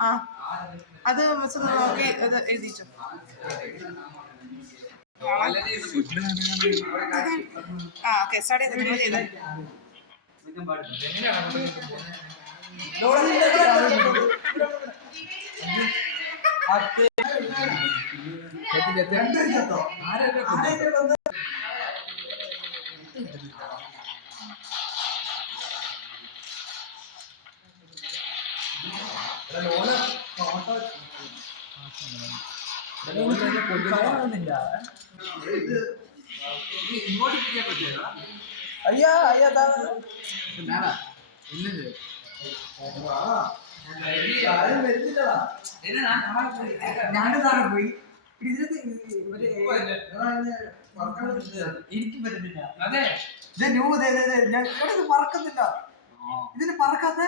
ആ അത് മിസ് നോക്കി ഇത് എഴുതിച്ചു. ആ ഓക്കെ സ്റ്റാർട്ട് ചെയ്തു. നിങ്ങൾ ചെയ്തു. അയ്യാ അയ്യാ ഞാനും താഴെ പോയി. എനിക്ക് പറ്റുന്നില്ല. അതെ ഇത് പറക്കുന്നില്ല. ഇതിന് പറക്കാത്ത